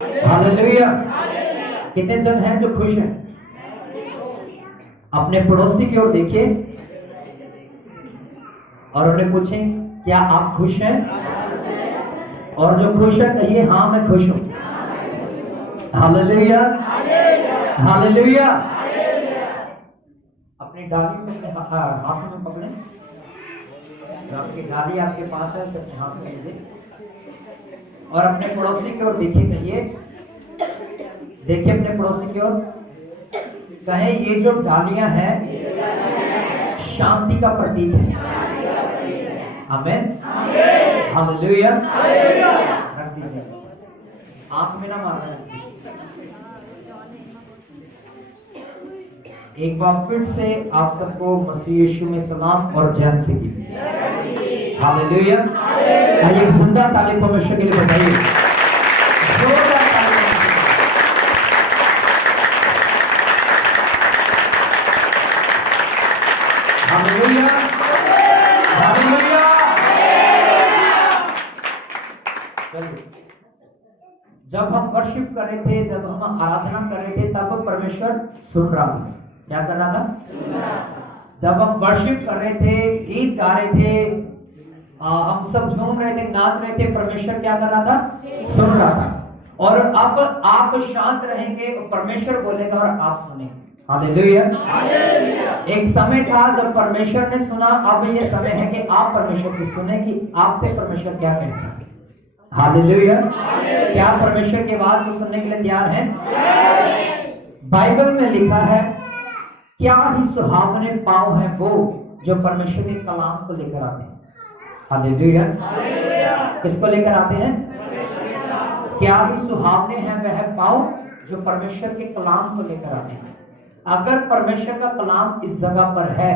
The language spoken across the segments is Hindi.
हालेलुया। कितने जन हैं जो खुश हैं? अपने पड़ोसी की ओर देखिए और उन्हें पूछें, क्या आप खुश हैं? और जो खुश है कहिए, हाँ मैं खुश हूं। Hallelujah, hallelujah. अपनी डाली में हाथ में पकड़े, आपकी डाली आपके पास है, उसे अपने हाथ में लीजिए और अपने पड़ोसी की ओर देखिए, कहिए, देखिए अपने पड़ोसी की ओर, कहे ये जो डालियां हैं शांति का प्रतीक है। आमीन, हालेलुया। रख दीजिए, आंख में ना मारना है। एक बार फिर से आप सबको मसीह यीशु में सलाम और जय से की। हालेलुया। एक जिंदा ताली परमेश्वर के लिए बजाइए, जोरदार ताली। Hallelujah, hallelujah. जब हम वर्शिप कर रहे थे, जब हम आराधना कर रहे थे, तब परमेश्वर सुन रहा था। क्या कर रहा था? जब हम वर्शिप कर रहे थे, गीत गा रहे थे, हम सब झूम रहे थे, नाच रहे थे, परमेश्वर क्या कर रहा था? सुन रहा था। और अब आप शांत रहेंगे और परमेश्वर बोलेगा और आप सुनेंगे। हालेलुया। एक समय था जब परमेश्वर ने सुना, अब ये समय है कि आप परमेश्वर की सुने कि आपसे परमेश्वर क्या कहता है। हालेलुया। क्या परमेश्वर की आवाज को सुनने के लिए तैयार हैं? बाइबल में लिखा है, क्या ही सुहावने पांव हैं वो जो परमेश्वर के कलाम को लेकर आते हैं। हालेलुया। किसको लेकर आते हैं? क्या ही सुहावने हैं वह पांव जो परमेश्वर के कलाम को लेकर आते हैं। अगर परमेश्वर का कलाम इस जगह पर है,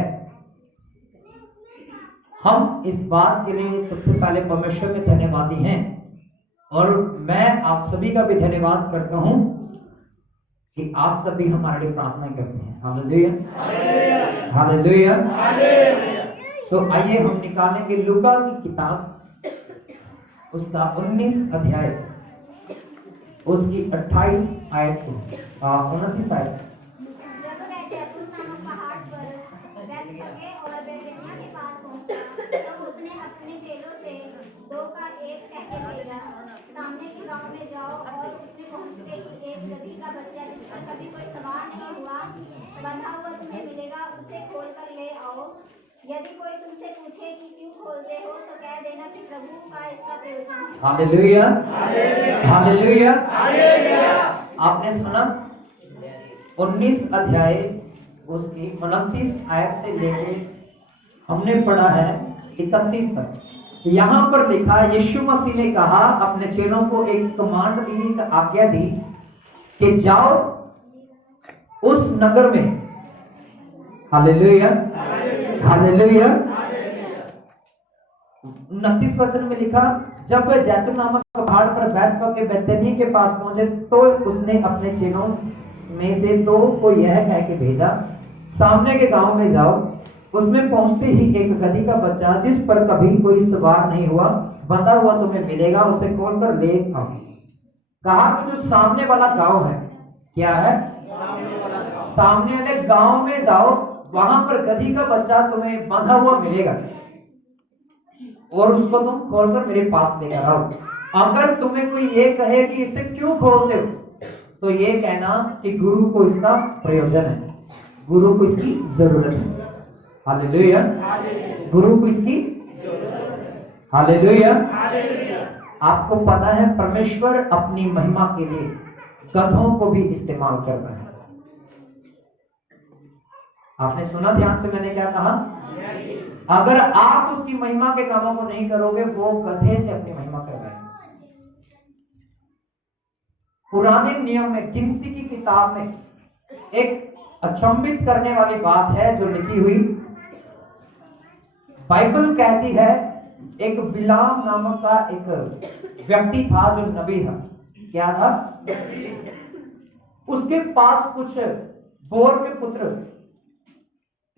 हम इस बात के लिए सबसे पहले परमेश्वर के धन्यवादी हैं और मैं आप सभी का भी धन्यवाद करता हूं कि आप सभी हमारे लिए प्रार्थना करते हैं। Hallelujah, hallelujah. तो आइए हम निकालेंगे लूका की किताब, उसका 19 अध्याय, उसकी 28 आयत को 29 आयत। सामने के गांव में जाओ और उसमें पहुंचते ही एक गदही का बच्चा जिस पर कभी कोई सवार नहीं हुआ बंधा हुआ तुम्हें मिलेगा, उसे खोल कर ले आओ। यदि कोई तुमसे पूछे कि क्यों खोलते हो तो कह देना कि प्रभु का इसका प्रयोजन है। Hallelujah, hallelujah. आपने सुना 19 अध्याय उसकी 29 आयत से लेके हमने पढ़ा है 31 तक। यहां पर लिखा, यीशु मसीह ने कहा, अपने चेलों को एक कमांड दी, एक आज्ञा दी कि जाओ उस नगर में। Hallelujah, hallelujah. 29 वचन में लिखा, जब वह जैतून नामक पहाड़ पर बैतफगे के बेतनी के पास पहुंचे तो उसने अपने चेलों में से 2 को यह कह के भेजा, सामने के गांव में जाओ, उसमें पहुंचते ही एक गदही का बच्चा जिस पर कभी कोई सवार नहीं हुआ बंधा हुआ तुम्हें मिलेगा, उसे खोल कर ले आओ। कहा कि जो सामने वाला गांव है, क्या है? सामने वाले गांव में जाओ, वहां पर गदही का बच्चा तुम्हें बंधा हुआ मिलेगा और उसको तुम खोलकर मेरे पास लेकर आओ। अगर तुम्हें कोई ये कहे कि इसे क्यों खोलते हो, तो ये कहना कि गुरु को इसका प्रयोजन है, गुरु को इसकी जरूरत है। हालेलुया, गुरु को इसकी। हालेलुया। आपको पता है परमेश्वर अपनी महिमा के लिए गधों को भी इस्तेमाल करता है। आपने सुना ध्यान से मैंने क्या कहा? अगर आप उसकी महिमा के कामों को नहीं करोगे, वो गधे से अपनी महिमा कर रहे हैं। पुराने नियम में, गिनती की किताब में एक अचंभित करने वाली बात है जो लिखी हुई। बाइबल कहती है, एक बिलाम नामक का एक व्यक्ति था जो नबी था। क्या था? उसके पास कुछ बोर के पुत्र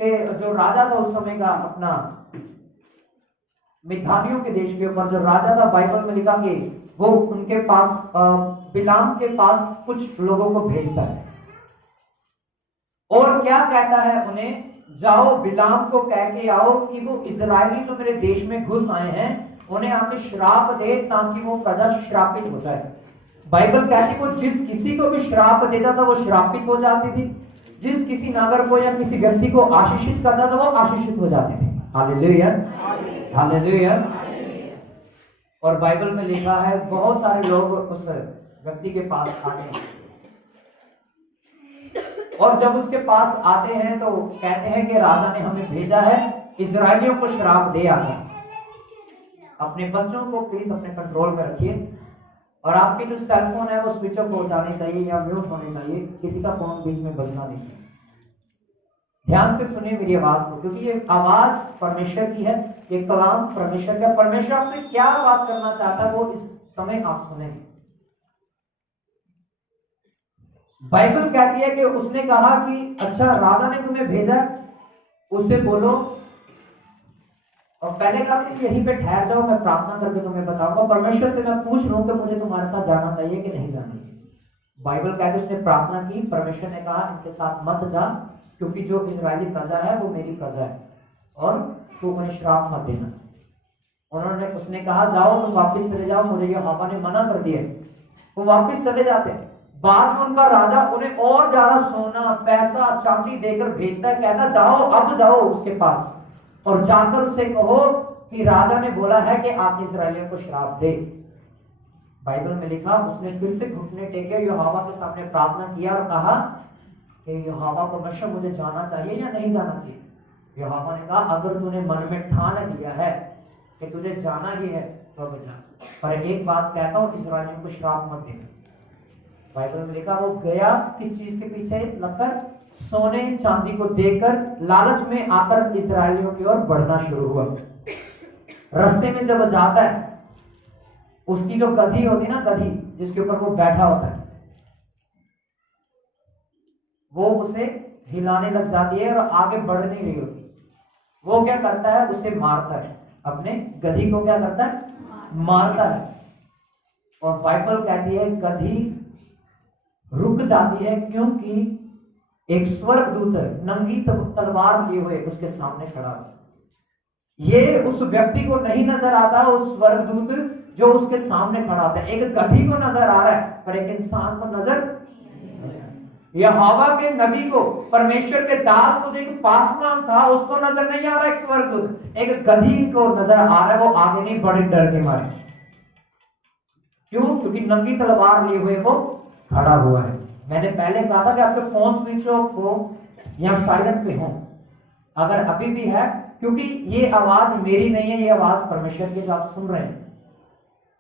के, जो राजा था उस समय का, अपना मिधानियों के देश के ऊपर जो राजा था, बाइबल में लिखा कि वो उनके पास बिलाम के पास कुछ लोगों को भेजता है और क्या कहता है उन्हें, जाओ बिलाम को कह के आओ कि वो इजरायली जो मेरे देश में घुस आए हैं उन्हें आके श्राप दे ताकि वो प्रजा श्रापित हो जाए। बाइबल कहती वो जिस किसी को भी श्राप देता था वो श्रापित हो जाती थी, जिस किसी नगर को या किसी व्यक्ति को आशीषित करता था वो आशीषित हो जाते थे। Hallelujah, hallelujah. और बाइबल में लिखा है बहुत सारे लोग उस व्यक्ति के पास आते हैं और जब उसके पास आते हैं तो कहते हैं कि राजा ने हमें भेजा है इजरायलियों को श्राप दे आकर। अपने बच्चों को प्लीज अपने कंट्रोल में रखिए और आपके जो सेल फोन है वो स्विच ऑफ हो जाने चाहिए या म्यूट होने चाहिए, किसी का फोन बीच में बजना नहीं चाहिए। ध्यान से सुनिए मेरी आवाज को, क्योंकि ये आवाज परमेश्वर की है, ये कलाम परमेश्वर का। परमेश्वर आपसे क्या बात करना चाहता है वो इस समय आप सुनेंगे। बाइबल कहती है कि उसने कहा कि अच्छा राजा ने तुम्हें भेजा, उससे बोलो, और पहले कहा कि यहीं पे ठहर जाओ, मैं प्रार्थना करके तुम्हें बताऊंगा। परमेश्वर से मैं पूछ लूं कि मुझे तुम्हारे साथ जाना चाहिए कि नहीं जाना चाहिए। बाइबल कहती है उसने प्रार्थना की, परमेश्वर ने कहा इनके साथ मत जा, क्योंकि जो इजरायली प्रजा है वो मेरी प्रजा है और तू उन्हें श्राप मत देना। उसने कहा जाओ तुम वापिस चले जाओ, मुझे यहोवा ने मना कर दिया। वो वापिस चले जाते। बाद में उनका राजा उन्हें और ज्यादा सोना पैसा चांदी देकर भेजता है, कहता जाओ अब जाओ उसके पास और जाकर उसे कहो कि राजा ने बोला है कि आप इस्राएलियों को श्राप दे। बाइबल में लिखा उसने फिर से घुटने टेके यहोवा के सामने प्रार्थना किया और कहा कि यहोवा परमेश्वर मुझे जाना चाहिए या नहीं जाना चाहिए। यहोवा ने कहा अगर तूने मन में ठान लिया है कि तुझे जाना ही है तो जा, पर एक बात कहता हूं इस्राएलियों को श्राप मत देना। बाइबल में लिखा वो गया किस चीज के पीछे लगकर, सोने चांदी को देकर लालच में आकर इस्राएलियों की ओर बढ़ना शुरू हुआ। रास्ते में जब जाता है उसकी जो गधी होती ना, गधी जिसके ऊपर वो बैठा होता है, वो उसे हिलाने लग जाती है और आगे बढ़ नहीं रही होती। वो क्या करता है उसे मारता है, अपने गधी को क्या करता है मारता है। और बाइबल कहती है गधी रुक जाती है क्योंकि एक स्वर्गदूत नंगी तलवार लिए हुए उसके सामने खड़ा है। ये उस व्यक्ति को नहीं नजर आता, उस स्वर्गदूत जो उसके सामने खड़ा होता है एक गधी को नजर आ रहा है पर एक इंसान को नजर। यहोवा के नबी को, परमेश्वर के दास को जो एक पासवान था उसको नजर नहीं आ रहा, एक स्वर्गदूत एक गधी को नजर आ रहा है। वो आगे नहीं बढ़े डर के मारे। क्यों? क्योंकि नंगी तलवार लिए हुए वो खड़ा हुआ है। मैंने पहले कहा था कि आपके फोन स्विच ऑफ हो या साइलेंट पे हो, अगर अभी भी है, क्योंकि ये आवाज मेरी नहीं है, ये आवाज परमेश्वर की जो आप सुन रहे हैं।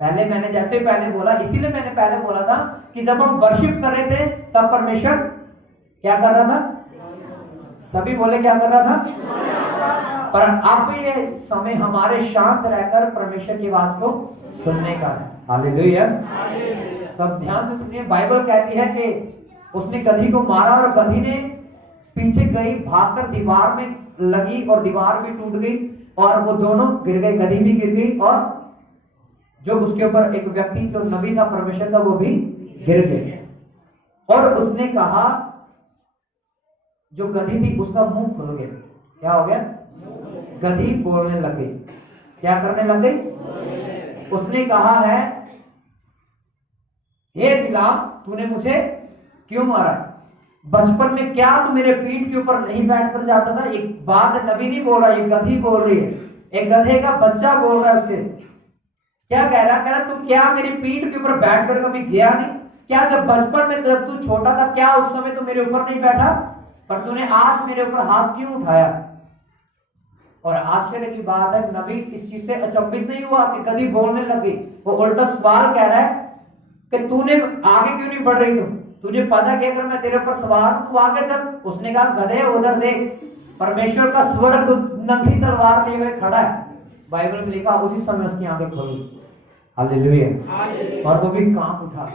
पहले मैंने जैसे पहले बोला, इसीलिए मैंने पहले बोला था कि जब हम वर्शिप कर रहे थे तब परमेश्वर क्या कर रहा था? सभी बोले क्या कर रहा था? पर अब ये समय हमारे शांत रहकर परमेश्वर की आवाज को सुनने का है। हालेलुया। तब ध्यान से सुनिए, बाइबल कहती है कि उसने गधी को मारा और गधी ने पीछे गई, भागकर दीवार में लगी और दीवार भी टूट गई और वो दोनों गिर गए, गधी भी गिर गई और जो उसके ऊपर एक व्यक्ति जो नबी था परमेश्वर का वो भी गिर गए। और उसने कहा, जो गधी थी उसका मुंह खुल गया। क्या हो गया? गधी बोलने लग गई। क्या करने लग गई? उसने कहा है, हे बिलाम तूने मुझे क्यों मारा? बचपन में क्या तू मेरे पीठ के ऊपर नहीं बैठकर जाता था? एक बात नबी नहीं बोल रहा, ये गधी बोल रही है, एक गधे का बच्चा बोल रहा है। उसके क्या कह रहा है? तू क्या मेरी पीठ के ऊपर बैठकर कभी गया नहीं? क्या जब बचपन में जब तू छोटा था क्या उस समय तू मेरे ऊपर नहीं बैठा? पर तूने आज मेरे ऊपर हाथ क्यों उठाया? और आश्चर्य की बात है नबी इस चीज से अचंभित नहीं हुआ कि गधी बोलने लगी। वो उल्टा सवाल कह रहा है कि तूने आगे क्यों नहीं बढ़ रही? तुझे पता कि अगर मैं तेरे ऊपर सवार हूं तू आगे चल। उसने कहा गधे उधर देख, परमेश्वर का स्वर्ग नंगी तलवार लिए हुए खड़ा है। बाइबल में लिखा उसी समय उसकी आंखें खुली। हालेलुया। और वो भी कांप उठा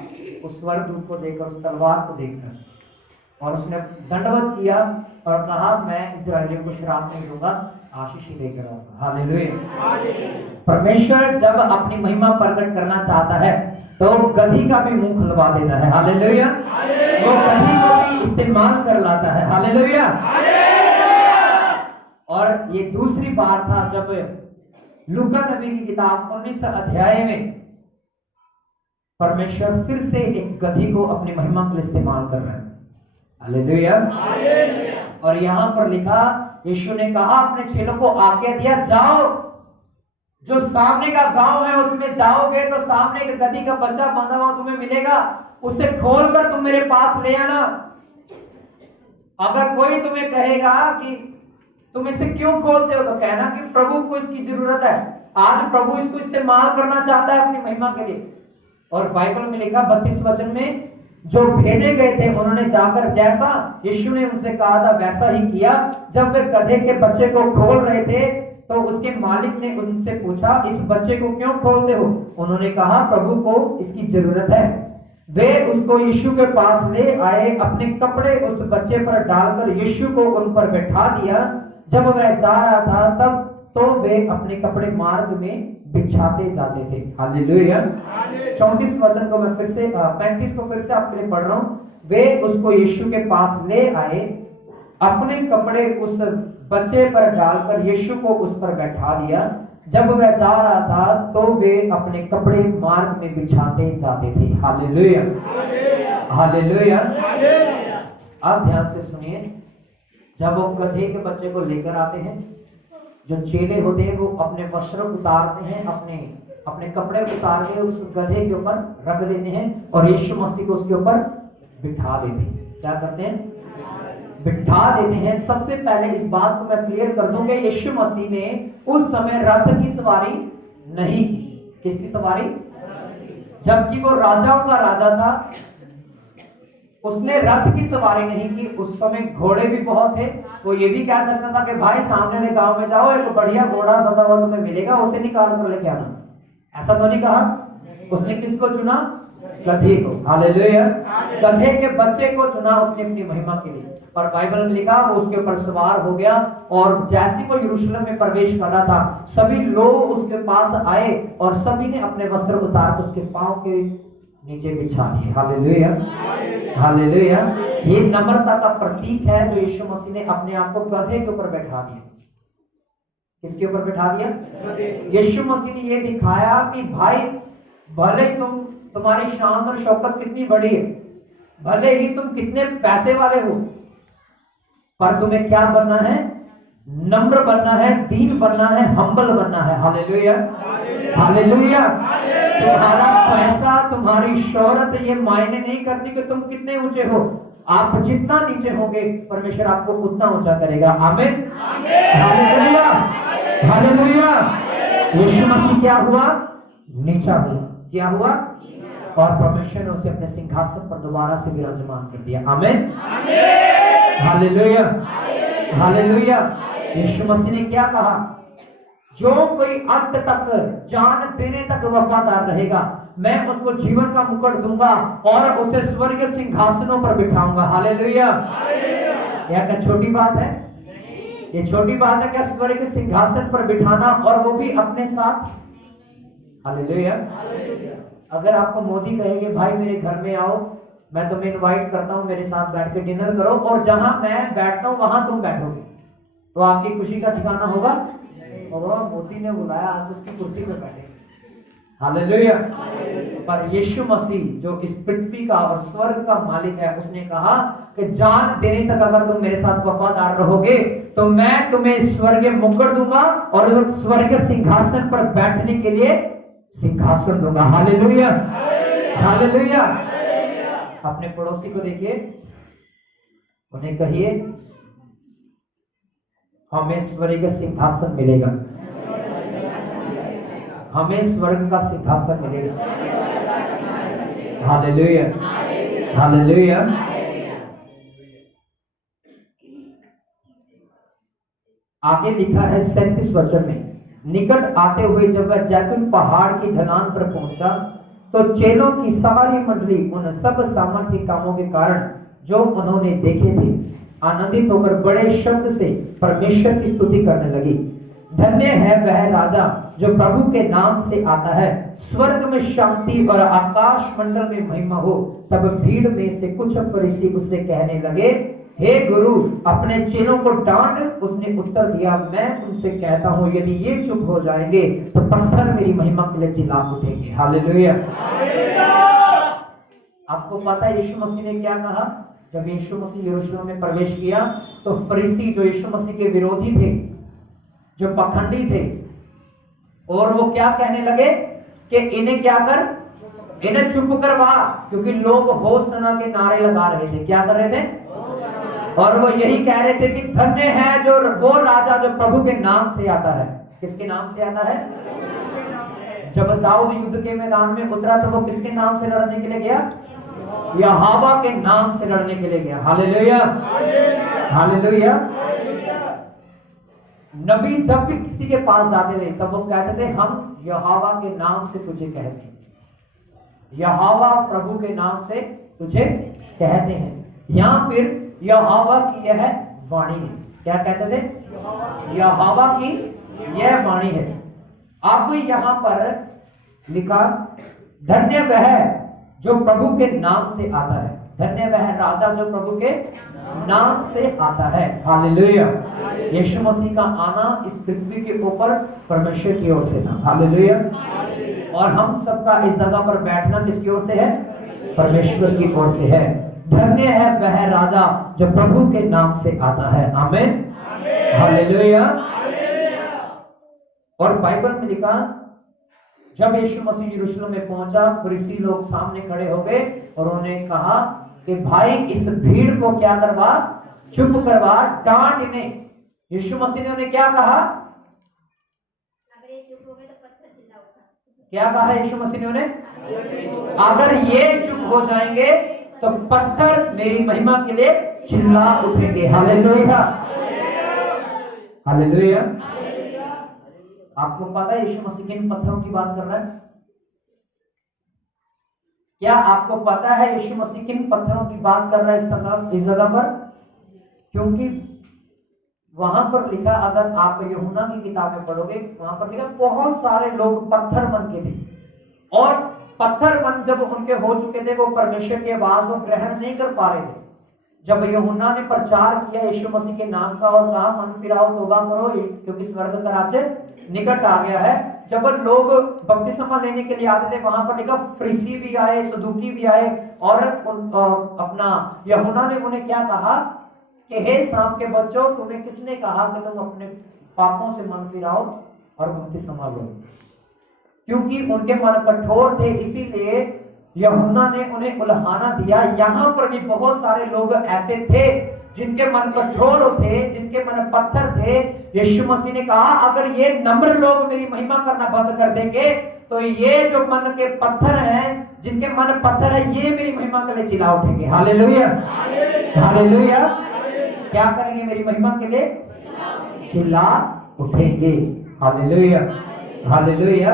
उस स्वर्गदूत को देखकर, उस तलवार को देखकर। और उसने दंडवत किया और कहा मैं इस्राएलियों को श्राप नहीं दूंगा, आशीष ही लेकर आऊंगा। हालेलुया। परमेश्वर जब अपनी महिमा प्रकट करना चाहता है तो गधी का भी मुंह खुलवा देता है। हालेलुया। वो गधी को भी इस्तेमाल कर लाता है। हालेलुया। और ये दूसरी बार था जब लूका नबी की किताब 19 अध्याय में परमेश्वर फिर से एक गधी को अपनी महिमा के लिए इस्तेमाल कर रहे हैं। हालेलुया। और यहां पर लिखा, यीशु ने कहा अपने चेलों को आज्ञा दिया, जाओ जो सामने का गांव है उसमें जाओगे तो सामने एक गधी का बच्चा बांधा हुआ तुम्हें मिलेगा, उसे खोलकर तुम मेरे पास ले आना। अगर कोई तुम्हें कहेगा कि तुम इसे क्यों खोलते हो, तो कहना कि प्रभु को इसकी जरूरत है, आज प्रभु इसको इस्तेमाल करना चाहता है अपनी महिमा के लिए। और बाइबल में लिखा 32 वचन में, जो भेजे गए थे उन्होंने जाकर जैसा यीशु ने उनसे कहा था वैसा ही किया। जब वे गधे के बच्चे को खोल रहे थे तो उसके मालिक ने उनसे पूछा, इस बच्चे को क्यों खोलते हो? उन्होंने कहा, प्रभु को इसकी जरूरत है। वे उसको यीशु के पास ले आए, अपने कपड़े उस बच्चे पर डालकर यीशु को उन पर बैठा दिया। जब वह जा रहा था तब तो वे अपने कपड़े मार्ग में बिछाते जाते थे। हालेलुया। 34 वचन को मैं फिर से 35 को फिर से आपके लिए पढ़ रहा हूं। वे उसको यीशु के पास ले आए, अपने कपड़े उस बच्चे पर डालकर यीशु को उस पर बैठा दिया। जब वह जा रहा था तो वे अपने कपड़े मार्ग में बिछाते जाते थे। हालेलुया। हालेलुया। अब ध्यान से सुनिए, जब वो गधे के बच्चे को लेकर आते हैं, जो चेले होते हैं वो अपने वस्त्र उतारते हैं, अपने कपड़े उतार के उस गधे के ऊपर रख देते हैं और यीशु मसीह को उसके ऊपर बिठा देते हैं। क्या करते हैं? बिठा देते हैं। सबसे पहले इस बात को मैं क्लियर कर दूं कि यीशु मसीह ने उस समय रथ की सवारी नहीं की। किसकी सवारी? जबकि वो राजाओं का राजा था, उसने रथ की सवारी नहीं की। उस समय घोड़े भी बहुत थे। वो ये भी कह सकता था कि भाई सामने वाले गांव में जाओ, एक बढ़िया घोड़ा बता हुआ तुम्हें मिलेगा, उसे निकाल कर लेके आना। ऐसा तो नहीं कहा। उसने किसको चुना? गधे को। हालेलुया। गधे के बच्चे को चुना उसने अपनी महिमा के लिए। और बाइबल में लिखा, वो उसके ऊपर सवार हो गया और जैसे वो यरूशलेम में प्रवेश कर रहा था, सभी लोग उसके पास आए और सभी ने अपने वस्त्र उतार उसके पांव के नीचे बिछा दिए। हालेलुया। हालेलुया। ये नम्रता का प्रतीक है जो यीशु मसीह ने अपने आप को गधे के ऊपर बैठा दिया। किसके ऊपर बैठा दिया? यीशु मसीह ने ये दिखाया कि भाई भले तुम्हारी शान और शौकत कितनी बड़ी है, भले ही तुम कितने पैसे वाले हो, पर तुम्हें क्या बनना है? नम्र बनना है, दीन बनना है, हम्बल बनना है। हालेलुया। हालेलुया। तुम्हारा पैसा, तुम्हारी शोहरत ये मायने नहीं करती कि तुम कितने ऊंचे हो। आप जितना नीचे होंगे परमेश्वर आपको उतना ऊंचा करेगा। आमीन। हालेलुया। हालेलुया। यीशु मसीह क्या हुआ? नीचा हुआ। क्या हुआ? और परमेश्वर ने उसे अपने सिंहासन पर दोबारा से विराजमान कर दिया। आमीन। हालेलुया। हालेलुया। यीशु मसीह ने क्या कहा? जो कोई अंत तक, जान देने तक वफादार रहेगा, मैं उसको जीवन का मुकुट दूंगा और उसे स्वर्ग सिंहासनों पर बिठाऊंगा। हालेलुया। यह क्या छोटी बात है? ये छोटी बात है क्या स्वर्ग सिंहासन पर बिठाना, और वो भी अपने साथ? हालेलुया। अगर आपको मोदी कहेंगे भाई मेरे घर में आओ, मैं तुम्हें इनवाइट करता हूं, मेरे साथ बैठ के डिनर करो और जहां मैं बैठता हूं वहां तुम बैठोगे, तो आपकी खुशी का ठिकाना होगा? और मोदी ने बुलाया, आज उसकी कुर्सी में बैठे। हालेलुया। पर यीशु मसीह जो इस पृथ्वी का और स्वर्ग का मालिक है, उसने कहा कि जान देने तक अगर तुम मेरे साथ वफादार रहोगे तो मैं तुम्हें स्वर्ग मुकुट दूंगा और स्वर्ग सिंहासन पर बैठने के लिए सिंहासन दूंगा। हालेलुया। हालेलुया। अपने पड़ोसी को देखिए, उन्हें कहिए हमें स्वर्ग का सिंहासन मिलेगा, हमें स्वर्ग का सिंहासन मिलेगा। हालेलुया। हालेलुया। आगे लिखा है 37 वचन में, निकट आते हुए जब वह जैतून पहाड़ की ढलान पर पहुंचा तो चेलों की सारी मंडली उन सब सामर्थ्य कामों के कारण जो उन्होंने देखे थे आनंदित होकर बड़े शब्द से परमेश्वर की स्तुति करने लगी। धन्य है वह राजा जो प्रभु के नाम से आता है, स्वर्ग में शांति और आकाश मंडल में महिमा हो। तब भीड़ में से कुछ फरीसी उससे कहने लगे, हे गुरु, अपने चेलों को डांट। उसने उत्तर दिया, मैं तुमसे कहता हूं, यदि ये चुप हो जाएंगे तो पत्थर मेरी महिमा के लिए चिल्ला उठेंगे। हालेलुया। आपको पता है यीशु मसीह ने क्या कहा? जब यीशु मसीह यरूशलेम में प्रवेश किया तो फरीसी जो यीशु मसीह के विरोधी थे, जो पखंडी थे, और वो क्या कहने लगे कि इन्हें क्या कर, इन्हें चुप करवा, क्योंकि लोग होशाना के नारे लगा रहे थे। क्या कर रहे थे? और वो यही कह रहे थे कि धन्य है जो वो राजा जो प्रभु के नाम से आता है। किसके नाम से आता है? जब दाऊद युद्ध के मैदान में उतरा तो वो किसके नाम से लड़ने के लिए गया? यहोवा के नाम से लड़ने के लिए गया। Hallelujah, hallelujah. नबी जब भी किसी के पास जाते थे तब वो कहते थे, हम यहोवा के नाम से तुझे कहते हैं, यहोवा प्रभु के नाम से तुझे कहते हैं, या फिर यहोवा की यह वाणी है। क्या कहते थे? यहोवा की यह वाणी है। अब यहां पर लिखा, धन्य वह जो प्रभु के नाम से आता है, धन्य वह राजा जो प्रभु के नाम से आता है। हालेलुया। यीशु मसीह का आना इस पृथ्वी के ऊपर परमेश्वर की ओर से था। हालेलुया। और हम सबका इस जगह पर बैठना किसकी ओर से है? परमेश्वर की ओर से है। धन्य है वह राजा जो प्रभु के नाम से आता है। आमीन, हालेलुया। और बाइबल में लिखा, जब यीशु मसीह यरूशलेम में पहुंचा, फरीसी लोग सामने खड़े हो गए और उन्होंने कहा कि भाई इस भीड़ को क्या करवा, चुप करवा, डांट इन्हें। यीशु मसीह ने उन्हें क्या कहा? अगर ये चुप हो गए तो पत्थर चिल्ला उठा। क्या कहा यीशु मसीह ने उन्हें? अगर ये चुप हो जाएंगे तो पत्थर मेरी महिमा के लिए चिल्ला उठेंगे। Hallelujah, hallelujah. आपको पता है यीशु मसीह किन पत्थरों की बात कर रहा है? क्या आपको पता है यीशु मसीह किन पत्थरों की बात कर रहा है इस जगह पर? क्योंकि वहां पर लिखा, अगर आप यूहन्ना की किताब में पढ़ोगे, वहां पर लिखा बहुत सारे लोग पत्थर बन के थे, और पत्थर बन जब उनके हो चुके थे, वो परमेश्वर की आवाज को ग्रहण नहीं कर पा रहे थे। जब यूहन्ना ने प्रचार किया यीशु मसीह के नाम का और कहा, मन फिराओ, तौबा करो, क्योंकि स्वर्ग का राज्य निकट आ गया है। जब लोग बपतिस्मा लेने के लिए आते थे, वहां पर लिखा फरीसी भी आए, सदूकी भी आए, और अपना यूहन्ना ने उन्हें क्या कहा कि हे सांप के बच्चों, तुम्हें किसने कहा कि तुम अपने पापों से मन फिराओ और बपतिस्मा लो? क्योंकि उनके मन कठोर थे, इसीलिए यूहन्ना ने उन्हें उल्हाना दिया। यहां पर भी बहुत सारे लोग ऐसे थे जिनके मन कठोर थे, जिनके मन पत्थर थे। यीशु मसीह ने कहा, अगर ये नम्र लोग मेरी महिमा करना बंद कर देंगे तो ये जो मन के पत्थर हैं, जिनके मन पत्थर है, ये मेरी महिमा के लिए चिल्ला उठेंगे। Hallelujah, hallelujah. क्या करेंगे? मेरी महिमा के लिए चिल्ला उठेंगे। Hallelujah, hallelujah.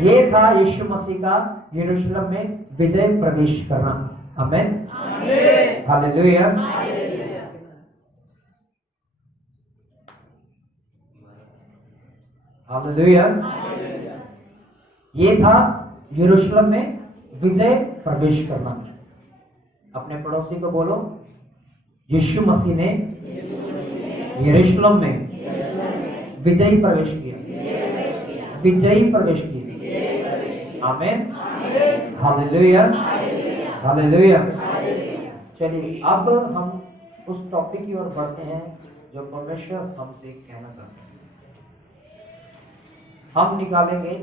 ये था यीशु मसीह का यरूशलेम में विजय प्रवेश करना। आमीन, हालेलुया। हालेलुया। ये था यरूशलेम में विजय प्रवेश करना। अपने पड़ोसी को बोलो, यीशु मसीह ने यरूशलेम में विजयी प्रवेश किया, विजयी प्रवेश किया। आमीन, हालेलुया, हालेलुया। चलिए अब हम उस टॉपिक की ओर बढ़ते हैं जो परमेश्वर हमसे कहना चाहते हैं। हम निकालेंगे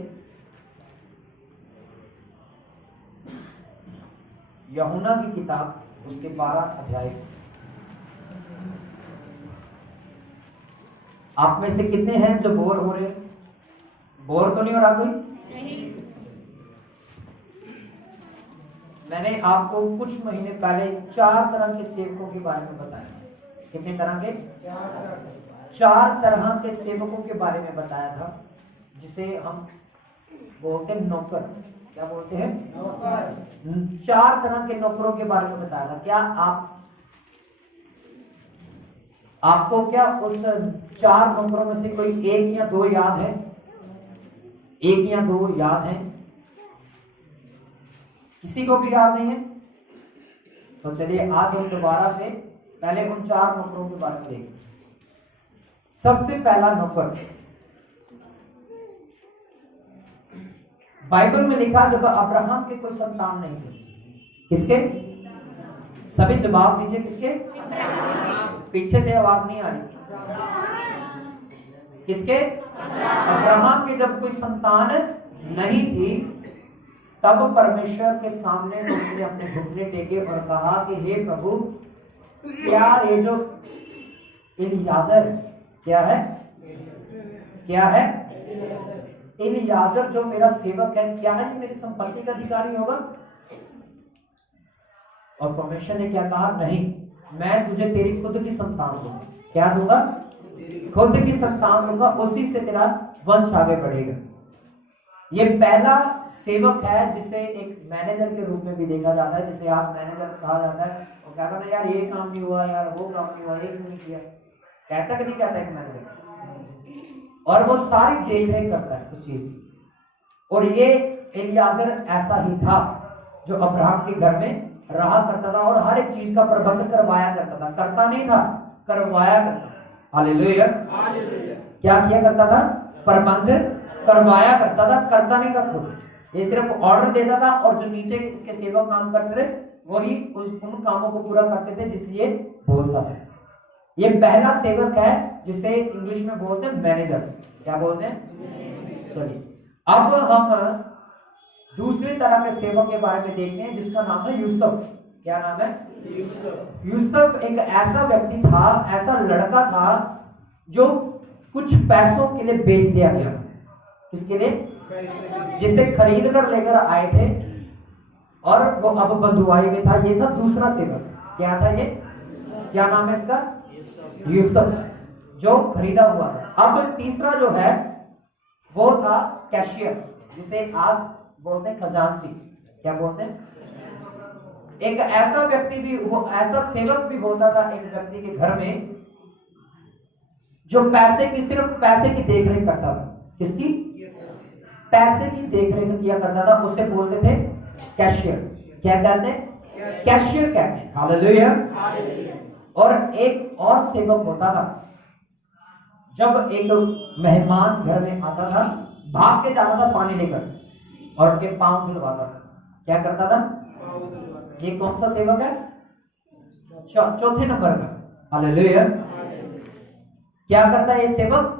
यूहन्ना की किताब, उसके 12 अध्याय। आप में से कितने हैं जो बोर हो रहे हैं? बोर तो नहीं हो रहा कोई? मैंने आपको कुछ महीने पहले 4 तरह के सेवकों के बारे में बताया। कितने तरह के? 4 तरह के सेवकों के बारे में बताया था, जिसे हम बोलते हैं नौकर। क्या बोलते हैं? नौकर। 4 तरह के नौकरों के बारे में बताया था। क्या आप आपको क्या उस 4 नंबरों में से कोई 1 या 2 याद है? 1 या 2 याद है? किसी को भी याद नहीं है? तो चलिए आज हम दोबारा से पहले उन 4 नंबरों के बारे में देखें। सबसे पहला नंबर, बाइबल में लिखा जब अब्राहम के कोई संतान नहीं थे। किसके? सभी जवाब दीजिए, किसके? पीछे से आवाज नहीं आ रही। किसके? अब्राहम के जब कोई संतान नहीं थी, तब परमेश्वर के सामने उसने अपने घुटने टेके और कहा कि हे प्रभु, क्या ये जो इलियाजर क्या है? क्या है? इलियाजर जो मेरा सेवक है, क्या है मेरी संपत्ति का अधिकारी होगा? और परमेश्वर ने क्या कहा? नहीं, मैं तुझे तेरी खुद की संतान दूंगा। क्या दूंगा? खुद की संतान दूंगा, उसी से तेरा वंश आगे बढ़ेगा। ये पहला सेवक है जिसे एक मैनेजर के रूप में भी देखा जाता है, जिसे आज मैनेजर कहा जाता है। और क्या कहता है, यार ये काम नहीं हुआ, यार वो काम नहीं हुआ, ये क्यों नहीं किया? कहता कि नहीं कहता एक मैनेजर? और वो सारी देख रेख करता है उस चीज की। और ये इलियाजर ऐसा ही था जो अब्राहम के घर में रहा करता था और हर एक चीज का प्रबंध करवाया करता था। करता नहीं था, करवाया करता था। हालेलुया। क्या किया करता था? प्रबंध करवाया करता था, करता नहीं था खुद। ये सिर्फ ऑर्डर देता था और जो नीचे इसके सेवक काम करते थे वही उन कामों को पूरा करते थे जिसलिए बोलता था। ये पहला सेवक है जिसे इंग्लिश में बोलते हैं मैनेजर। क्या बोलते हैं? चलिए अब हम दूसरी तरह के सेवक के बारे में देखते हैं जिसका नाम है यूसुफ। क्या नाम है? यूसुफ एक ऐसा व्यक्ति था, ऐसा लड़का था जो कुछ पैसों के लिए बेच दिया गया। किसके लिए? जिसे खरीद कर लेकर आए थे और वो अब बंधुआई में था। ये था दूसरा सेवक। क्या था ये? क्या नाम है इसका? यूसुफ, जो खरीदा हुआ था। अब तीसरा जो है वो था कैशियर, जिसे आज बोलते हैं खजांची। क्या बोलते हैं? एक ऐसा व्यक्ति भी, वो ऐसा सेवक भी होता था एक व्यक्ति के घर में जो पैसे की, सिर्फ पैसे की देखरेख करता था। किसकी? पैसे की देखरेख किया करता था। उसे बोलते थे कैशियर। क्या कहते हैं? कैशियर कहते हैं। हालेलुया। और एक और सेवक होता था, जब एक मेहमान घर में आता था, भाग के जाता था पानी लेकर और उनके पांव धुलवाता था। क्या करता था? ये कौन सा सेवक है? चौथे नंबर का। हालेलुया। क्या करता है ये सेवक?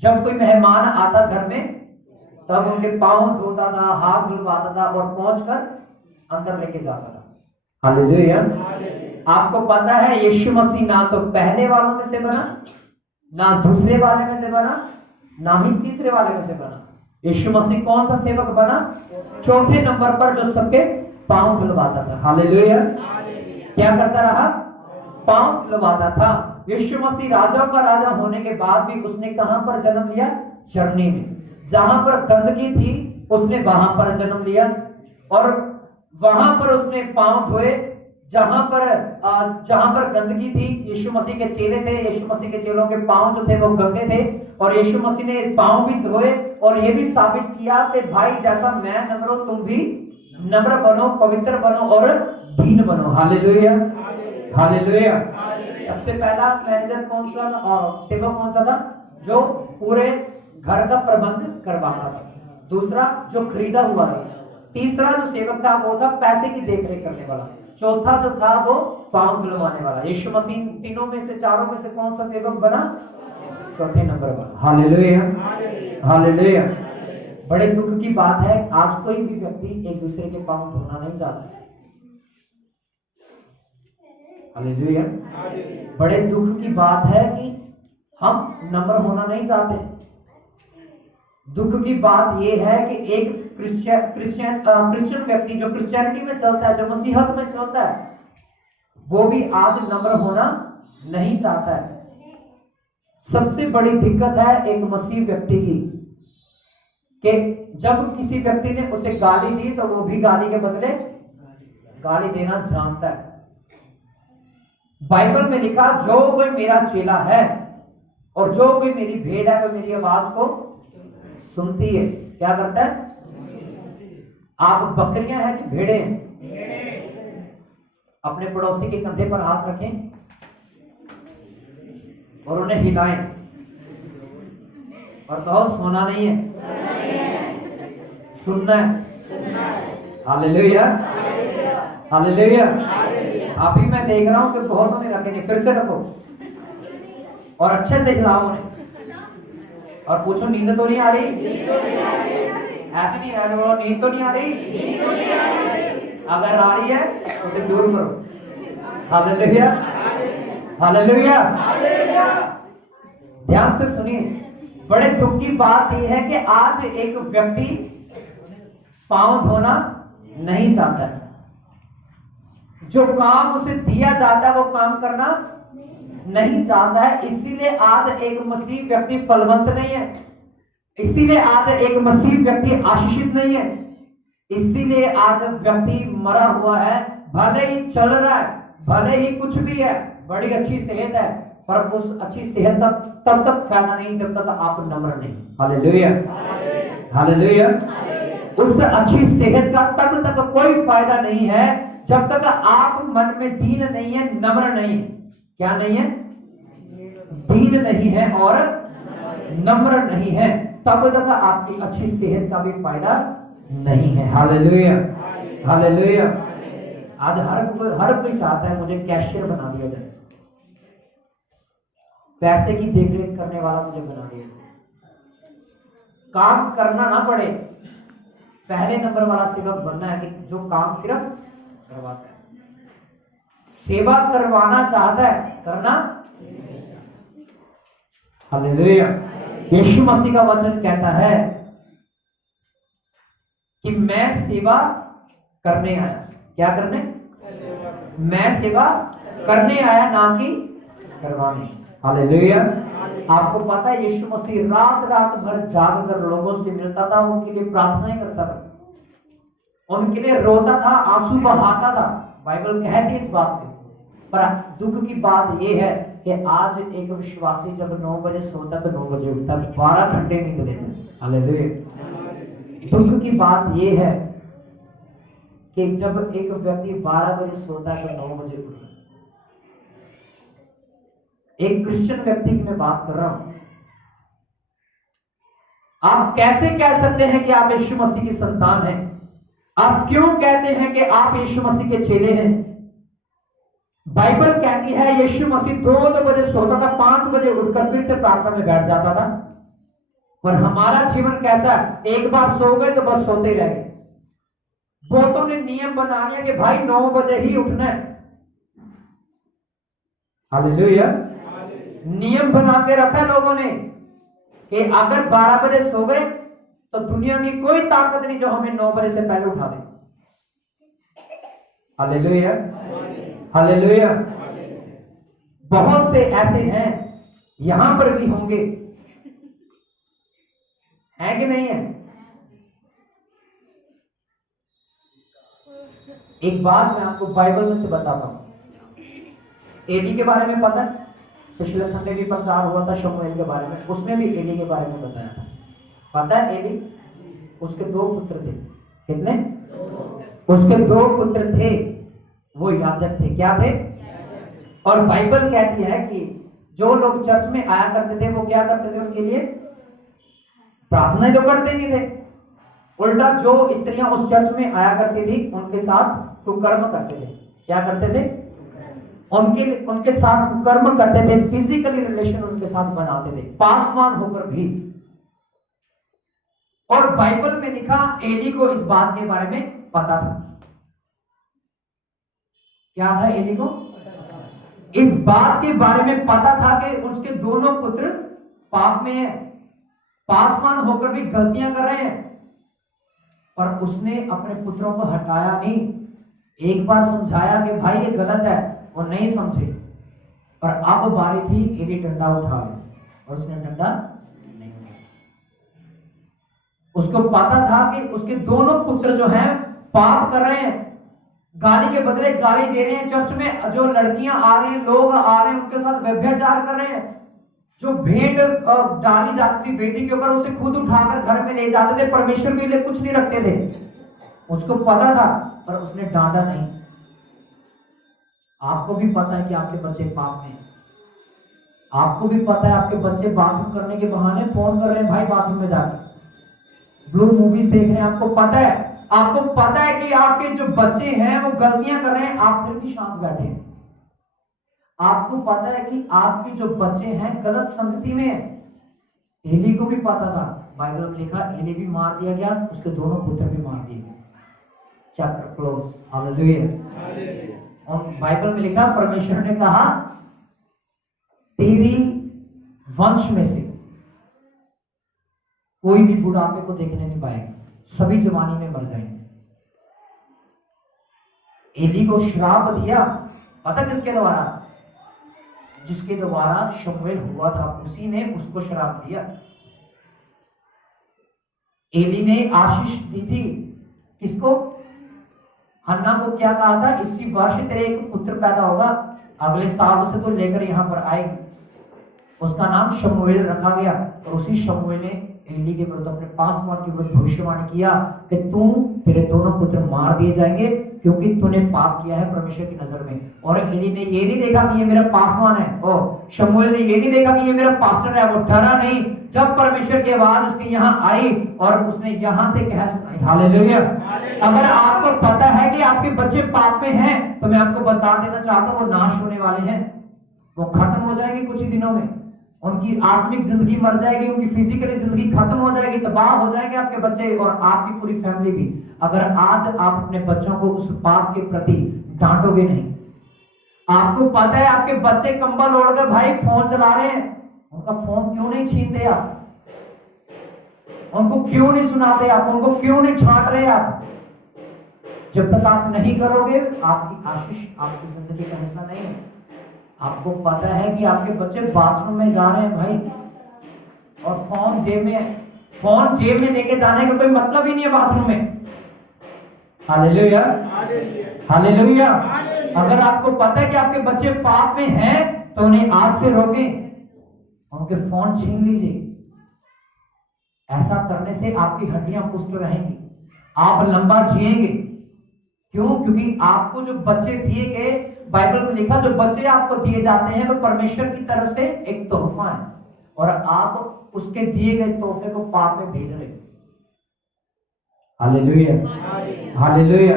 जब कोई मेहमान आता घर में तब उनके पांव धोता था, हाथ धुलवाता था और पहुंचकर अंदर लेके जाता था। हालेलुया। आपको पता है यीशु मसीह ना तो पहले वालों में से बना, ना दूसरे वाले में से बना, ना ही तीसरे वाले में से बना। यीशु मसीह कौन सा सेवक बना? चौथे नंबर पर, जो सबके पांव धुलवाता था। हालेलुया। क्या करता रहा? पांव धुलवाता था। यीशु मसीह राजाओं का राजा होने के बाद भी उसने कहां पर जन्म लिया? चरनी में। जहां पर गंदगी थी उसने वहां पर जन्म लिया और वहां पर उसने पांव धोए। जहां पर गंदगी थी, यीशु मसीह के चेले थे, यीशु मसीह के चेलों के पांव जो थे वो गंदे थे और यीशु मसीह ने पांव भी धोए और ये भी साबित किया कि भाई जैसा मैं नम्र हूं तुम भी नम्र बनो, पवित्र बनो और दीन बनो। हालेलुया। हालेलुया। सबसे पहला मैनेजर कौन सा था? सेवक कौन सा था? जो पूरे घर का प्रबंध करवाता था। दूसरा जो खरीदा हुआ था। तीसरा जो सेवक था वो था पैसे की देखरेख करने वाला। चौथा जो था वो पांव धुलवाने वाला। यीशु मसीह तीनों में से, चारों में से कौन सा सेवक बना? चौथे नंबर पर। हालेलुया। हालेलुया। बड़े दुख की बात है, आज कोई भी व्यक्ति एक दूसरे के पांव धोना नहीं चाहता। हालेलुया। बड़े दुख की बात है कि हम नम्र होना नहीं चाहते। दुख की बात यह है कि एक क्रिश्चियन व्यक्ति जो क्रिश्चियनिटी में चलता है, जो मसीहत में चलता है, वो भी आज नम्र होना नहीं चाहता है। सबसे बड़ी दिक्कत है एक मसीह व्यक्ति की कि जब किसी व्यक्ति ने उसे गाली दी तो वो भी गाली के बदले गाली देना जानता है। बाइबल में लिखा, जो कोई मेरा चेला है और जो कोई मेरी भेड़ है वो मेरी आवाज को सुनती है। क्या करता है? आप बकरियां हैं कि भेड़े हैं? अपने पड़ोसी के कंधे पर हाथ रखें और उन्हें हिलाएं और कहो, सोना नहीं है, सुनना है। Hallelujah, hallelujah. अभी मैं देख रहा हूं कि बहुतों ने रखे नहीं, फिर से रखो और अच्छे से हिलाओ उन्हें और पूछो, नींद तो नहीं आ रही? ऐसे नहीं रहने बोलो, नींद तो नहीं आ रही? अगर आ रही है तो उसे दूर करो। Hallelujah, hallelujah. ध्यान से सुनिए, बड़े दुख की बात यह है कि आज एक व्यक्ति पांव धोना नहीं चाहता है। जो काम उसे दिया जाता है वो काम करना नहीं चाहता है। इसीलिए आज एक मसीह व्यक्ति फलवंत नहीं है, इसीलिए आज एक मसीह व्यक्ति आशीषित नहीं है, इसीलिए आज व्यक्ति मरा हुआ है। भले ही चल रहा है, भले ही कुछ भी है, बड़ी अच्छी सेहत है, पर उस अच्छी सेहत तब तक फायदा नहीं जब तक आप नम्र नहीं। Hallelujah, hallelujah. उस अच्छी सेहत का तब तक कोई फायदा नहीं है जब तक आप मन में दीन नहीं है, नम्र नहीं। क्या नहीं है? दीन नहीं है और नम्र नहीं है, तब तक आपकी अच्छी सेहत का भी फायदा नहीं है। Hallelujah, hallelujah. आज हर कोई चाहता है मुझे कैशियर बना दिया जाए, पैसे की देखरेख करने वाला मुझे बना दिया जाए, काम करना ना पड़े। पहले नंबर वाला सेवक बनना है कि जो काम सिर्फ करवाता है, सेवा करवाना चाहता है, करना। हालेलुया। यीशु मसीह का वचन कहता है कि मैं सेवा करने आया। क्या करने? मैं सेवा करने आया, ना कि करवाने। हालेलुया। आपको पता है यीशु मसीह रात रात भर जाग कर लोगों से मिलता था, उनके लिए प्रार्थनाएं करता था, उनके लिए रोता था, आंसू बहाता था। बाइबल कहती है इस बात पे। पर दुख की बात यह है कि आज एक विश्वासी जब 9 बजे सोता तो 9 बजे उठता, 12 घंटे नींद लेता। हालेलुया। दुख की बात यह है कि जब एक व्यक्ति 12 बजे सोता है तो 9 बजे उठता। एक क्रिश्चियन व्यक्ति की मैं बात कर रहा हूं। आप कैसे कह सकते हैं कि आप यीशु मसीह की संतान हैं? आप क्यों कहते हैं कि आप यीशु मसीह के चेले हैं? बाइबल कहती है यीशु मसीह 2 बजे सोता था, 5 बजे उठकर फिर से प्रार्थना में बैठ जाता था। पर हमारा जीवन कैसा है? एक बार सो गए तो बस सोते ही रह गए। बहुतों ने नियम बना लिया कि भाई 9 बजे ही उठना है। हालेलुया। नियम बना के रखा है लोगों ने कि अगर 12 बजे सो गए तो दुनिया की कोई ताकत नहीं जो हमें 9 बजे से पहले उठा दे। Hallelujah, hallelujah. बहुत से ऐसे हैं, यहां पर भी होंगे, है कि नहीं है? एक बात मैं आपको बाइबल में से बताता हूं। एली के बारे में पता है? पिछले संडे भी प्रचार हुआ था शमूएल के बारे में, उसमें भी एली के बारे में बताया था। पता है एली? उसके 2 पुत्र थे। कितने? उसके 2 पुत्र थे, वो याजक थे। क्या थे? और बाइबल कहती है कि जो लोग चर्च में आया करते थे वो क्या करते थे? उनके लिए प्रार्थना तो करते नहीं थे, उल्टा जो स्त्रियां उस चर्च में आया करती थी उनके साथ कुकर्म करते थे। क्या करते थे? उनके साथ कुकर्म करते थे, फिजिकली रिलेशन उनके साथ बनाते थे, पासवान होकर भी। और बाइबल में लिखा एली को इस बात के बारे में पता था। क्या था? एली को इस बात के बारे में पता था कि उसके दोनों पुत्र पाप में है, पासवान होकर भी गलतियां कर रहे हैं। पर उसने अपने पुत्रों को हटाया नहीं। एक बार समझाया कि भाई ये गलत है, वो नहीं समझे। पर अब बारी थी एली डंडा उठा ले, और उसने डंडा नहीं उठाया। उसको पता था कि उसके दोनों पुत्र जो हैं पाप कर रहे हैं, गाली के बदले गाली दे रहे हैं। चर्च में जो लड़कियां आ रही हैं, लोग आ रहे हैं, उनके साथ व्यभिचार कर रहे हैं। जो भेंट डाली जाती थी वेदी के ऊपर, उसे खुद उठाकर घर में ले जाते थे, परमेश्वर के लिए कुछ नहीं रखते थे। उसको पता था पर उसने डांटा नहीं। आपको भी पता है कि आपके बच्चे पाप में हैं। आपको भी पता है आपके बच्चे बाथरूम करने के बहाने फोन कर रहे हैं, भाई बाथरूम में जाके ब्लू मूवीज देख रहे हैं। आपको पता है कि आपके जो बच्चे हैं वो गलतियां कर रहे हैं, आप फिर भी शांत बैठे हैं। आपको पता है कि आपके जो बच्चे हैं गलत संगति में हैं। एली को भी पता था, बाइबल में लिखा एली भी मार दिया गया, उसके दोनों पुत्र भी मार दिए गए। Chapter close. हालेलुया। और बाइबल में लिखा परमेश्वर ने कहा तेरी वंश में से कोई भी बुढ़ापे को देखने नहीं पाएगा, सभी जवानी में मर जाएंगे। एली को श्राप दिया, पता किसके द्वारा? जिसके द्वारा शमूएल हुआ था, उसी ने उसको श्राप दिया। एली ने आशीष दी थी किसको? हन्ना को क्या कहा था? इसी वर्ष तेरे एक पुत्र पैदा होगा, अगले साल उसे तो लेकर यहां पर आएगी। उसका नाम शमूएल रखा गया। और उसी शमूएल ने एली के विरुद्ध, अपने पासवान के विरुद्ध भविष्यवाणी किया कि तेरे दोनों पुत्र मार दिए जाएंगे क्योंकि तूने पाप किया है परमेश्वर की नजर में। और एली ने ये नहीं देखा कि ये मेरा पासवान है, और शमूएल ने ये नहीं देखा कि ये मेरा पास्टर है। वो डरा नहीं जब परमेश्वर की आवाज उसके यहाँ आई और उसने यहाँ से कहा सुनाई। हालेलुया। अगर आपको पता है कि आपके बच्चे पाप में हैं, तो मैं आपको बता देना चाहता हूँ वो नाश होने वाले हैं। वो खत्म हो जाएंगे कुछ ही दिनों में। उनकी आत्मिक जिंदगी मर जाएगी, उनकी फिजिकली जिंदगी खत्म हो जाएगी, तबाह हो जाएंगे आपके बच्चे और आपकी पूरी फैमिली भी, अगर आज आप अपने बच्चों को उस पाप के प्रति डांटोगे नहीं। आपको पता है आपके बच्चे कंबल ओढ़कर भाई फोन चला रहे हैं, उनका फोन क्यों नहीं छीनते आप? उनको क्यों नहीं सुनाते आप? उनको क्यों नहीं छांट रहे आप? जब तक आप नहीं करोगे आपकी आशीष आपकी जिंदगी का हिस्सा नहीं है। आपको पता है कि आपके बच्चे बाथरूम में जा रहे हैं भाई, और फोन जेब में लेके जाने का कोई मतलब ही नहीं है बाथरूम में। Hallelujah, hallelujah. अगर आपको पता है कि आपके बच्चे पाप में हैं, तो उन्हें आज से रोकें, उनके फोन छीन लीजिए। ऐसा करने से आपकी हड्डियां पुष्ट रहेंगी, आप लंबा जिएंगे। क्यों? क्योंकि आपको जो बच्चे दिए गए, बाइबल में लिखा जो बच्चे आपको दिए जाते हैं वो परमेश्वर की तरफ से एक तोहफा है, और आप उसके दिए गए तोहफे को पाप में भेज रहे हो। Hallelujah, hallelujah.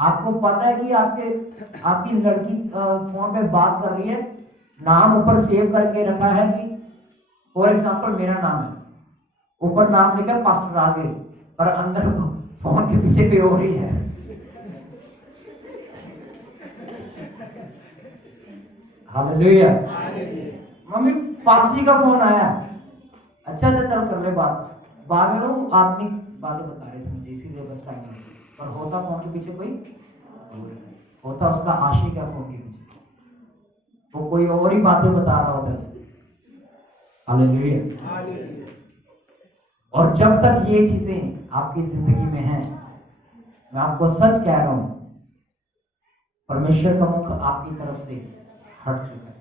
आपको पता है कि आपकी लड़की फोन पे बात कर रही है, नाम ऊपर सेव करके रखा है कि फॉर एग्जांपल मेरा नाम है, ऊपर नाम लिखा पास्टर राजे, और अंदर फोन के पीछे कोई और ही है। हालेलुया। मम्मी पास जी का फोन आया, अच्छा चल कर ले बात। बाद में लोग आत्मिक बातें बता रहे थे मुझे, इसीलिए बस टाइम नहीं, पर होता फोन के पीछे कोई होता, उसका आशिक है फोन के पीछे, वो कोई और ही बातें बता रहा होता है उसे। हालेलुया। और जब तक ये चीजें आपकी जिंदगी में हैं, मैं आपको सच कह रहा हूं, परमेश्वर का मुख आपकी तरफ से हट चुका है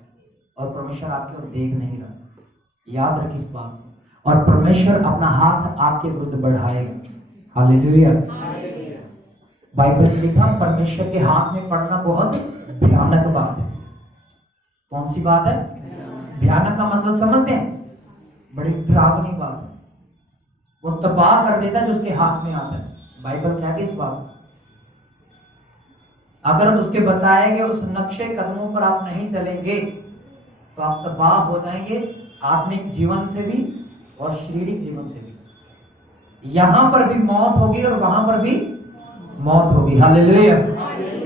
और परमेश्वर आपकी ओर देख नहीं रहा। याद रखिए इस बात को, और परमेश्वर अपना हाथ आपके विरुद्ध बढ़ाएगा। हालेलुया। बाइबल में लिखा परमेश्वर के हाथ में पड़ना बहुत भयानक बात है। कौन सी बात है? भयानक का मतलब समझते हैं? बड़ी डरावनी बात है। वो तबाह कर देता है जो उसके हाथ में आता है। बाइबल क्या है इस बात? अगर उसके बताए गए उस नक्शे कदमों पर आप नहीं चलेंगे तो आप तबाह हो जाएंगे, आत्मिक जीवन से भी और शारीरिक जीवन से भी। यहां पर भी मौत होगी और वहां पर भी मौत होगी। हालेलुया।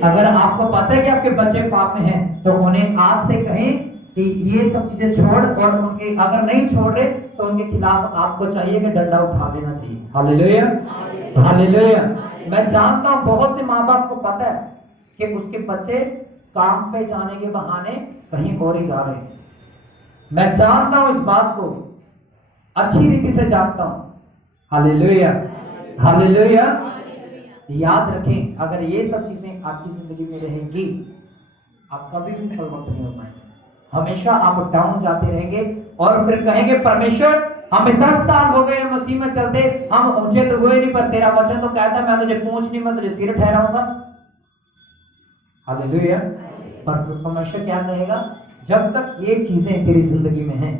अगर आपको पता है कि आपके बच्चे पाप में हैं, तो उन्हें आज से कहें कि ये सब चीजें छोड़, और उनके अगर नहीं छोड़ रहे तो उनके खिलाफ आपको चाहिए कि डंडा उठा देना चाहिए। Hallelujah, hallelujah. मैं जानता हूं बहुत से माँ बाप को पता है कि उसके बच्चे काम पे जाने के बहाने कहीं और ही जा रहे हैं। मैं जानता हूं इस बात को, अच्छी रीति से जानता हूं। Hallelujah, hallelujah. याद रखें, अगर ये सब चीजें आपकी जिंदगी में रहेंगी, आप कभी भी फलवंत नहीं हो पाएंगे, हमेशा आप डाउन जाते रहेंगे और फिर कहेंगे परमेश्वर हमें 10 साल हो गए मसीह में चलते, हम ऊंचे तो हुए नहीं, पर तेरा वचन तो कहता मैं तुझे पूंछ नहीं मैं तुझे सिर ठहराऊंगा। हालेलुया। पर परमेश्वर क्या कहेगा, जब तक ये चीजें तेरी जिंदगी में हैं,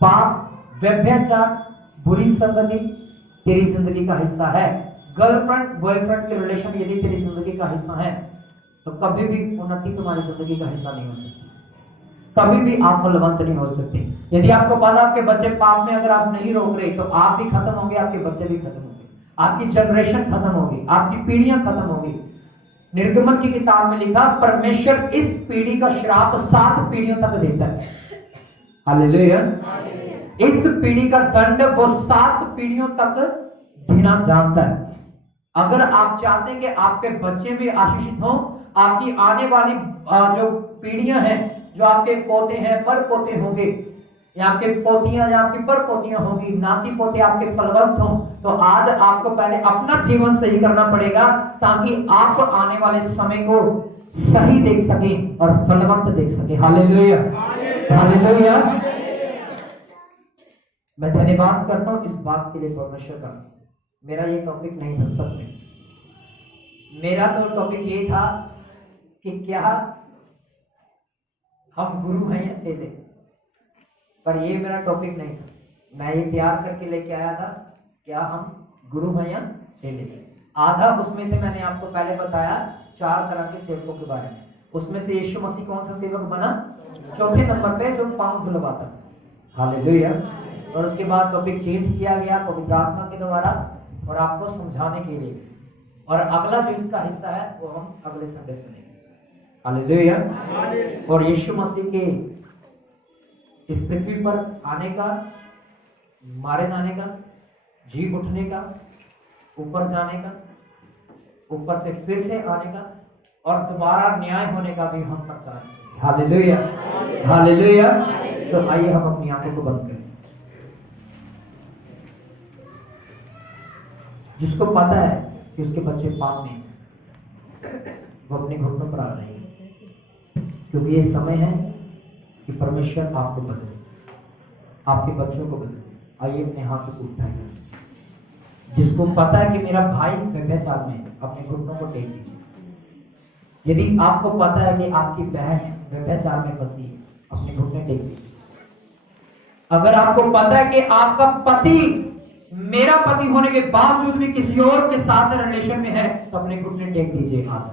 पाप, व्यभिचार, बुरी संगति तेरी जिंदगी का हिस्सा है, गर्लफ्रेंड बॉयफ्रेंड के रिलेशन यदि तेरी जिंदगी का हिस्सा है, तो कभी भी उन्नति तुम्हारी जिंदगी का हिस्सा नहीं हो सकती, कभी भी आप फलवंत नहीं हो सकते। यदि आपको पता आपके बच्चे पाप में अगर आप नहीं रोक रहे, तो आप भी खत्म होंगे, आपके बच्चे भी खत्म होंगे, आपकी जनरेशन खत्म होगी, आपकी पीढ़ियां खत्म होगी। निर्गमन की किताब में लिखा परमेश्वर इस पीढ़ी का श्राप 7 पीढ़ियों तक देता है। हालेलुया। इस पीढ़ी का दंड वो 7 पीढ़ियों तक देना जानता है। अगर आप चाहते हैं कि आपके बच्चे भी आशीषित हों, आपकी आने वाली जो पीढ़ियां हैं, जो आपके पोते हैं पर पोते होंगे, या आपके पोतियां या आपकी पर पोतियां होंगी, नाती पोते आपके फलवंत हों, तो आज आपको पहले अपना जीवन सही करना पड़ेगा, ताकि आप आने वाले समय को सही देख सकें और फलवंत देख सकें। Hallelujah, hallelujah. मैं धन्यवाद करता हूं इस बात के लिए परमेश्वर का। मेरा ये टॉपिक नहीं था, सच में मेरा तो टॉपिक ये था कि क्या हम गुरु हैं या चेले, पर ये मेरा टॉपिक नहीं था। मैं ये तैयार करके लेके आया था, क्या हम गुरु हैं या चेले। आधा उसमें से मैंने आपको पहले बताया 4 तरह के सेवकों के बारे में। उसमें से यीशु मसीह कौन सा सेवक बना, चौथे नंबर पे, जो पांव धुलवाता। हालेलुया। और उसके बाद टॉपिक चेंज किया गया पवित्र आत्मा के द्वारा और आपको समझाने के लिए, और अगला जो इसका हिस्सा है वो हम अगले संडे सुनेंगे। हालेलुया। और यीशु मसीह के इस पृथ्वी पर आने का, मारे जाने का, जी उठने का, ऊपर जाने का, ऊपर से फिर से आने का और दोबारा न्याय होने का भी हम प्रचार करेंगे। Hallelujah, hallelujah. सो आइए हम अपनी आंखों को बंद करें। जिसको पता है कि उसके बच्चे पाप में, वो अपने घुटनों पर आ रहे हैं, क्योंकि ये समय है कि परमेश्वर आपको बदले, आपके बच्चों को बदले। आइए अपने हाथों को उठाइए। जिसको पता है कि मेरा भाई व्यभिचार में, अपने घुटनों को टेक दीजिए। यदि आपको पता है कि आपकी बहन व्यभिचार में फंसी, अपने घुटने टेक दीजिए। अगर आपको पता है कि आपका पति, मेरा पति होने के बावजूद भी किसी और के साथ रिलेशन में है, तो अपने घुटने टेक दीजिए आज।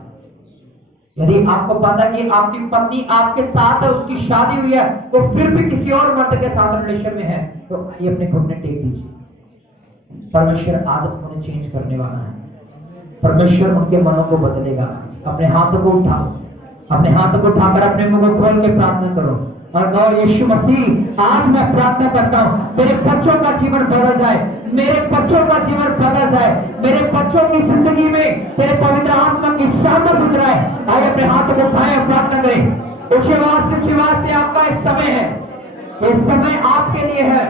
यदि आपको पता है कि आपकी पत्नी आपके साथ है, उसकी शादी हुई है, वो फिर भी किसी और मर्द के साथ रिलेशन में है, तो ये अपने घुटने टेक दीजिए। परमेश्वर आज उन्हें चेंज करने वाला है। परमेश्वर उनके मनों को बदलेगा। अपने हाथों को उठाओ, अपने हाथों को उठाकर अपने मुंह को खोल के प्रार्थना करो और कहो, यीशु मसीह आज मैं प्रार्थना करता हूँ मेरे बच्चों का जीवन बदल जाए, मेरे बच्चों का जीवन बदल जाए, मेरे बच्चों की जिंदगी में तेरे पवित्र आत्मा की सामर्थ उतराए। आइए अपने हाथों को उठाएं और प्रार्थना करें। उच्छ्वास से आपका इस समय है, ये समय आपके लिए है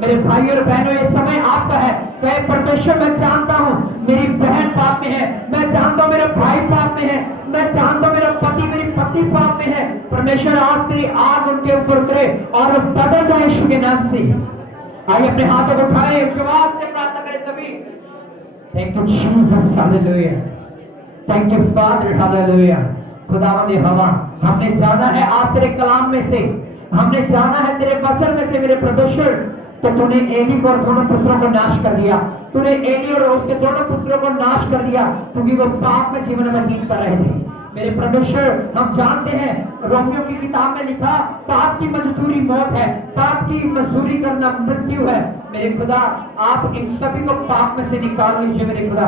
मेरे भाई और बहनों, ये समय आपका है। कहे परमेश्वर मैं जानता हूँ मेरी बहन पाप में है, मैं जानता हूँ मेरा भाई पाप में है, मैं जानता हूँ मेरा पति, मेरी पत्नी पाप में है। परमेश्वर आज तेरी आग उनके ऊपर उतरे और बदल जाए यीशु के नाम से। आइए अपने हाथों को उठाएं, विश्वास से प्रार्थना करें सभी। Thank you Jesus, hallelujah. Thank you father, hallelujah. खुदावंद हवा, हमने जाना है आज तेरे कलाम में से, हमने जाना है तेरे वचन में से मेरे परमेश्वर, तो तूने एली को और दोनों पुत्रों को नाश कर दिया। तूने एली और उसके दोनों पुत्रों को नाश कर दिया क्योंकि वो पाप में जीवन व्यतीत कर रहे थे। मेरे परमेश्वर, हम जानते हैं रोमियो की किताब में लिखा पाप की मजदूरी मौत है, पाप की मजदूरी करना मृत्यु है। मेरे खुदा, आप इन सभी को पाप में से निकाल लीजिए। मेरे खुदा,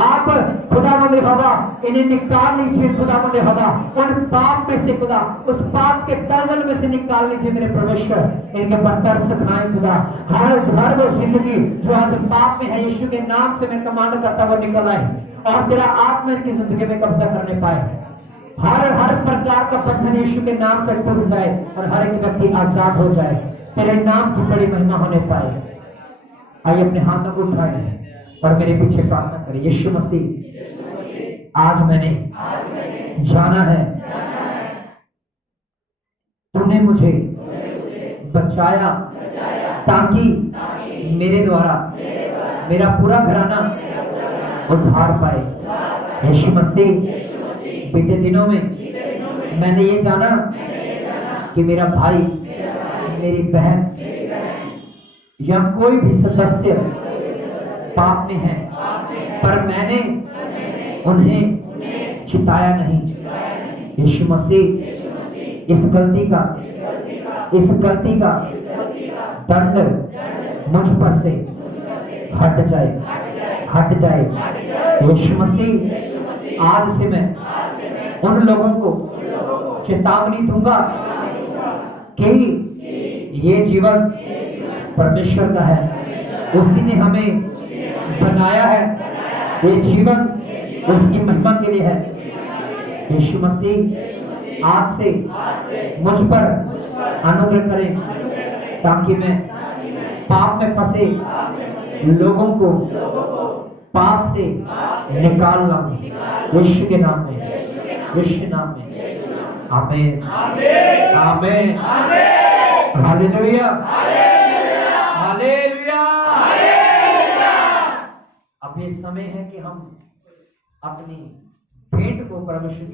आप खुदावंद हवा इन्हें निकाल लीजिए। खुदावंद हवा उन पाप में से, खुदा उस पाप के दलदल में से निकाल लीजिए मेरे परमेश्वर। इनके पर तरस खाएं खुदा। हर वो जिंदगी जो आज पाप में है, यीशु के नाम से मैं कमांड करता हुआ निकल आए और तेरा आत्मा की जिंदगी में कब्जा करने पाए। हर प्रकार का बंधन यीशु के नाम से टूट जाए और हर एक व्यक्ति आजाद हो जाए। तेरे नाम की बड़ी महिमा होने पाए। आइए अपने हाथों को उठाए और मेरे पीछे प्रार्थना करें। यीशु मसीह, आज मैंने जाना है, तूने मुझे बचाया ताकि मेरे द्वारा मेरा पूरा घराना उद्धार पाए। यीशु मसीह, बीते दिनों में मैंने ये जाना कि मेरा भाई, मेरी बहन या कोई भी सदस्य पाप में है, पर मैंने उन्हें चिताया नहीं। यीशु मसीह, इस गलती का दंड मुझ पर से हट जाए। यीशु मसीह, आज से मैं उन लोगों को चेतावनी दूंगा कि ये जीवन परमेश्वर का है, उसी ने हमें बनाया है, ये जीवन उसकी महिमा के लिए है। यीशु मसीह, आज से मुझ पर अनुग्रह करें ताकि मैं पाप में फंसे लोगों को पाप से निकाल लाऊं। यीशु के नाम में, यीशु के नाम में, आमीन, आमीन, हालेलुया, हालेलुया। अब ये समय है कि हम अपनी भेंट को परमेश्वर